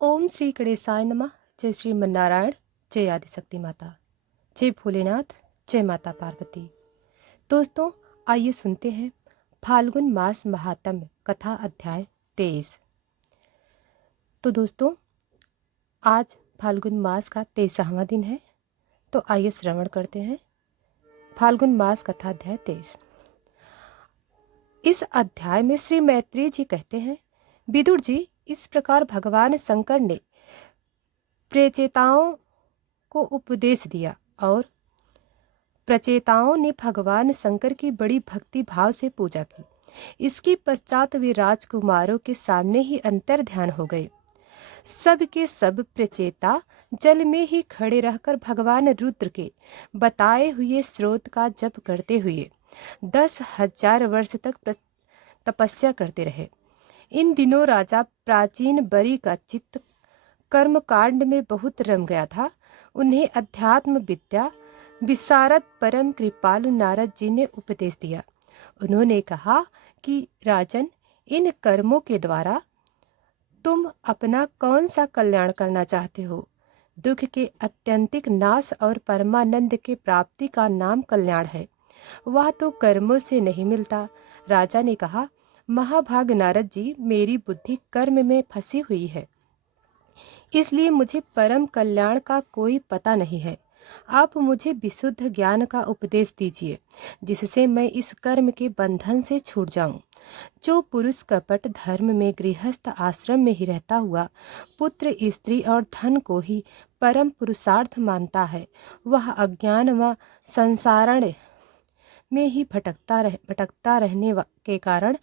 ओम श्री गणेशाय नमः। जय श्रीमन्नारायण। जय आदिशक्ति माता। जय भोलेनाथ। जय माता पार्वती। दोस्तों, आइए सुनते हैं फाल्गुन मास महात्म्य कथा अध्याय 23। तो दोस्तों, आज फाल्गुन मास का 23वां दिन है। तो आइए श्रवण करते हैं फाल्गुन मास कथा अध्याय 23। इस अध्याय में श्री मैत्रेय जी कहते हैं, विदुर जी, इस प्रकार भगवान शंकर ने प्रचेताओं को उपदेश दिया और प्रचेताओं ने भगवान शंकर की बड़ी भक्ति भाव से पूजा की। इसके पश्चात वे राजकुमारों के सामने ही अंतर ध्यान हो गए। सब के सब प्रचेता जल में ही खड़े रहकर भगवान रुद्र के बताए हुए स्रोत का जप करते हुए 10,000 वर्ष तक तपस्या करते रहे। इन दिनों राजा प्राचीन बरी का चित्त कर्म कांड में बहुत रम गया था। उन्हें अध्यात्म विद्या विशारद परम कृपालु नारद जी ने उपदेश दिया। उन्होंने कहा कि राजन, इन कर्मों के द्वारा तुम अपना कौन सा कल्याण करना चाहते हो? दुख के अत्यंतिक नाश और परमानंद के प्राप्ति का नाम कल्याण है। वह तो कर्मों से नहीं मिलता। राजा ने कहा, महाभाग नारद जी, मेरी बुद्धि कर्म में फंसी हुई है, इसलिए मुझे परम कल्याण का कोई पता नहीं है। आप मुझे विशुद्ध ज्ञान का उपदेश दीजिए, जिससे मैं इस कर्म के बंधन से छूट जाऊं। जो पुरुष कपट धर्म में गृहस्थ आश्रम में ही रहता हुआ पुत्र, स्त्री और धन को ही परम पुरुषार्थ मानता है, वह अज्ञान व संसारण में ही भटकता रहने के कारण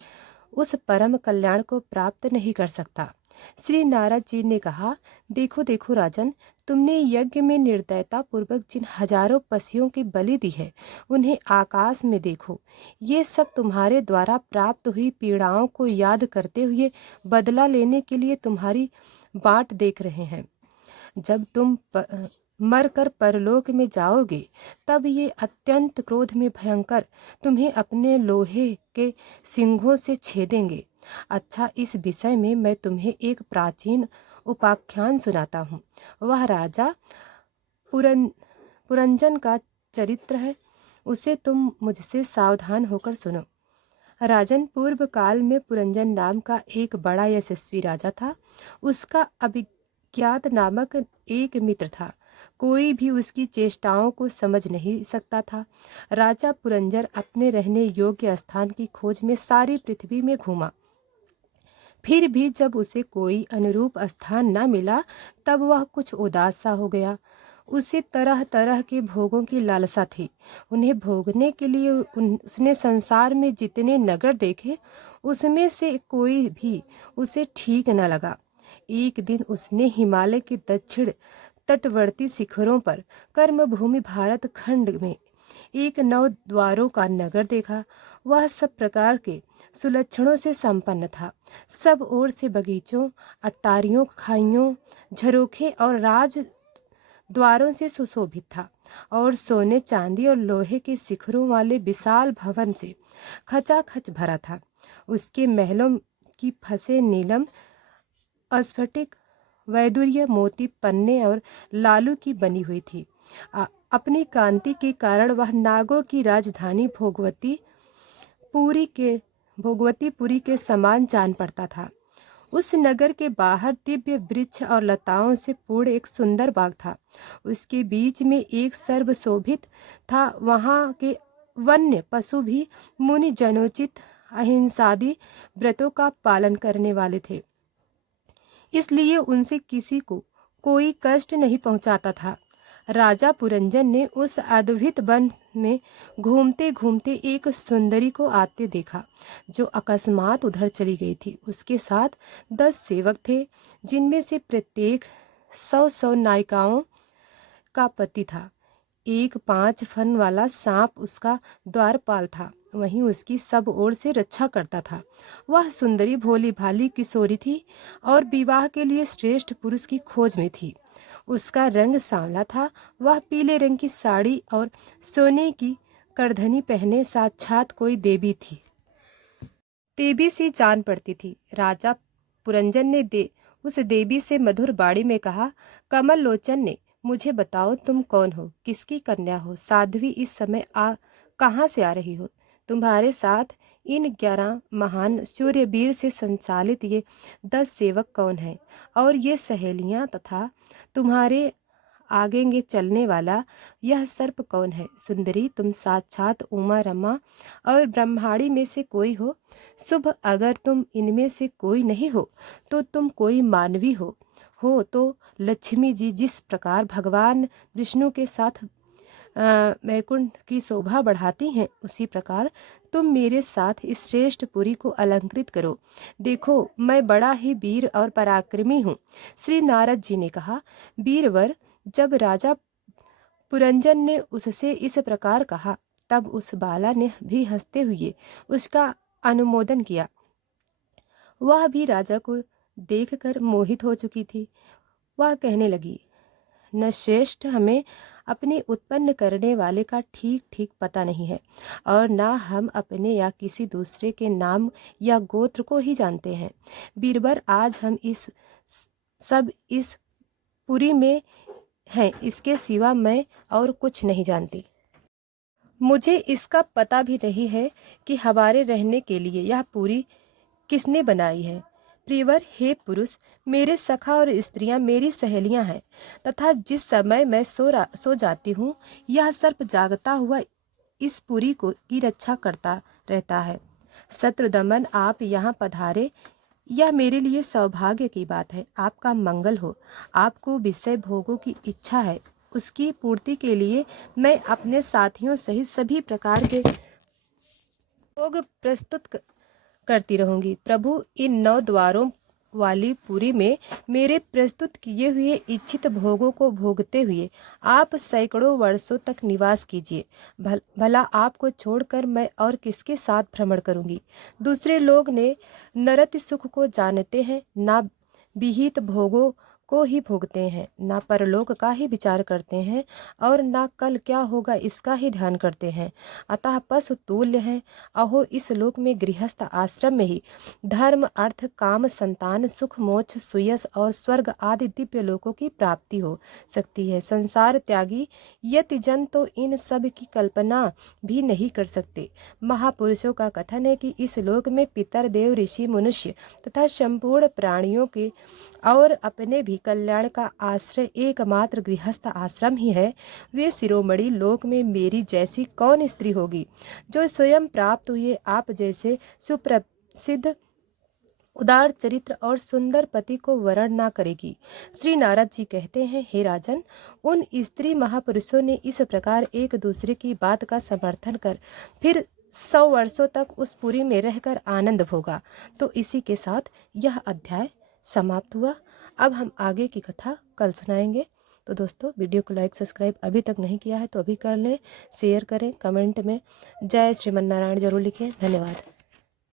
उस परम कल्याण को प्राप्त नहीं कर सकता। श्री नारद जी ने कहा, देखो देखो राजन, तुमने यज्ञ में निर्दयता पूर्वक जिन हजारों पशुओं की बलि दी है, उन्हें आकाश में देखो। ये सब तुम्हारे द्वारा प्राप्त हुई पीड़ाओं को याद करते हुए बदला लेने के लिए तुम्हारी बाट देख रहे हैं। जब तुम मरकर परलोक में जाओगे, तब ये अत्यंत क्रोध में भयंकर तुम्हें अपने लोहे के सिंघों से छेदेंगे। अच्छा, इस विषय में मैं तुम्हें एक प्राचीन उपाख्यान सुनाता हूँ। वह राजा पुरंजन का चरित्र है। उसे तुम मुझसे सावधान होकर सुनो। राजन, पूर्व काल में पुरंजन नाम का एक बड़ा यशस्वी राजा था। उसका अभिज्ञात नामक एक मित्र था। कोई भी उसकी चेष्टाओं को समझ नहीं सकता था। राजा पुरंजन अपने रहने योग्य स्थान की खोज में सारी पृथ्वी में घूमा। फिर भी जब उसे कोई अनुरूप स्थान न मिला, तब वह कुछ उदास सा हो गया। उसे तरह तरह के भोगों की लालसा थी। उन्हें भोगने के लिए उसने संसार में जितने नगर देखे, उसमें से कोई भी उसे ठीक न लगा। एक दिन उसने हिमालय के दक्षिण तटवर्ती शिखरों पर कर्मभूमि भारत खंड में एक 9 द्वारों का नगर देखा। वह सब प्रकार के सुलक्षणों से संपन्न था। सब ओर से बगीचों, अट्टारियों, खाइयों, झरोखे और राज द्वारों से सुशोभित था और सोने, चांदी और लोहे के शिखरों वाले विशाल भवन से खचाखच भरा था। उसके महलों की फंसे नीलम, स्फटिक, वैदुर्य, मोती, पन्ने और लालू की बनी हुई थी। अपनी कांति के कारण वह नागों की राजधानी भोगवतीपुरी के समान जान पड़ता था। उस नगर के बाहर दिव्य वृक्ष और लताओं से पूर्ण एक सुंदर बाग था। उसके बीच में एक सर्वशोभित था। वहाँ के वन्य पशु भी मुनि जनोचित अहिंसादि व्रतों का पालन करने वाले थे, इसलिए उनसे किसी को कोई कष्ट नहीं पहुंचाता था। राजा पुरंजन ने उस अद्भुत वन में घूमते घूमते एक सुंदरी को आते देखा, जो अकस्मात उधर चली गई थी। उसके साथ 10 सेवक थे, जिनमें से प्रत्येक 100 नायिकाओं का पति था। एक 5 फन वाला सांप उसका द्वारपाल था। वहीं उसकी सब ओर से रक्षा करता था। वह सुंदरी भोली भाली किशोरी थी और विवाह के लिए श्रेष्ठ पुरुष की खोज में थी। उसका रंग सांवला था। वह पीले रंग की साड़ी और सोने की करधनी पहने साक्षात कोई देवी थी, देवी सी जान पड़ती थी। राजा पुरंजन ने उस देवी से मधुर बाड़ी में कहा, कमल लोचन ने, मुझे बताओ तुम कौन हो, किसकी कन्या हो, साध्वी इस समय कहाँ से आ रही हो? तुम्हारे साथ इन 11 महान सूर्यवीर से संचालित ये 10 सेवक कौन हैं? और ये सहेलियां तथा तुम्हारे आगेंगे चलने वाला यह सर्प कौन है? सुंदरी, तुम साक्षात उमा रमा और ब्रह्माणी में से कोई हो? शुभ, अगर तुम इनमें से कोई नहीं हो तो तुम कोई मानवी हो तो लक्ष्मी जी जिस प्रकार भगवान विष्णु के साथ वैकुंठ की शोभा बढ़ाती हैं, उसी प्रकार तुम मेरे साथ इस श्रेष्ठ पुरी को अलंकृत करो। देखो, मैं बड़ा ही वीर और पराक्रमी हूँ। श्री नारद जी ने कहा, वीरवर, जब राजा पुरंजन ने उससे इस प्रकार कहा, तब उस बाला ने भी हंसते हुए उसका अनुमोदन किया। वह भी राजा को देखकर मोहित हो चुकी थी। वह कहने लगी, न श्रेष्ठ, हमें अपने उत्पन्न करने वाले का ठीक ठीक पता नहीं है, और ना हम अपने या किसी दूसरे के नाम या गोत्र को ही जानते हैं। बीरबल, आज हम इस पुरी में हैं, इसके सिवा मैं और कुछ नहीं जानती। मुझे इसका पता भी नहीं है कि हमारे रहने के लिए यह पुरी किसने बनाई है। प्रियवर, हे पुरुष, मेरे सखा और स्त्रियां मेरी सहेलियां हैं, तथा जिस समय मैं सो जाती हूँ, यह सर्प जागता हुआ इस पुरी की रक्षा करता रहता है। शत्रुदमन, आप यहाँ पधारे, यह मेरे लिए सौभाग्य की बात है। आपका मंगल हो। आपको विषय भोगों की इच्छा है, उसकी पूर्ति के लिए मैं अपने साथियों सहित सभी प्रकार के भोग प्रस्तुत करती रहूंगी। प्रभु, इन 9 द्वारों वाली पुरी में मेरे प्रस्तुत किए हुए इच्छित भोगों को भोगते हुए आप सैकड़ों वर्षों तक निवास कीजिए। भला आपको छोड़कर मैं और किसके साथ भ्रमण करूंगी? दूसरे लोग ने नरति सुख को जानते हैं, ना विहित भोगों को ही भोगते हैं, ना परलोक का ही विचार करते हैं, और ना कल क्या होगा इसका ही ध्यान करते हैं। अतः पशु तुल्य हैं। अहो, इस लोक में गृहस्थ आश्रम में ही धर्म, अर्थ, काम, संतान, सुख, मोक्ष, सुयस और स्वर्ग आदि दिव्य लोकों की प्राप्ति हो सकती है। संसार त्यागी यति जन तो इन सब की कल्पना भी नहीं कर सकते। महापुरुषों का कथन है कि इस लोक में पितर, देव, ऋषि, मनुष्य तथा संपूर्ण प्राणियों के और अपने भी कल्याण का आश्रय एकमात्र गृहस्थ आश्रम ही है। वे शिरोमणि लोक में मेरी जैसी कौन स्त्री होगी जो स्वयं प्राप्त हुए आप जैसे सुप्रसिद्ध, उदार चरित्र और सुंदर पति को वरण ना करेगी। श्री नारद जी कहते हैं, हे राजन, उन स्त्री महापुरुषों ने इस प्रकार एक दूसरे की बात का समर्थन कर फिर 100 वर्षों तक उस पुरी में रहकर आनंद भोगा। तो इसी के साथ यह अध्याय समाप्त हुआ। अब हम आगे की कथा कल सुनाएंगे। तो दोस्तों, वीडियो को लाइक सब्सक्राइब अभी तक नहीं किया है तो अभी कर लें, शेयर करें, कमेंट में जय श्रीमन नारायण जरूर लिखें। धन्यवाद।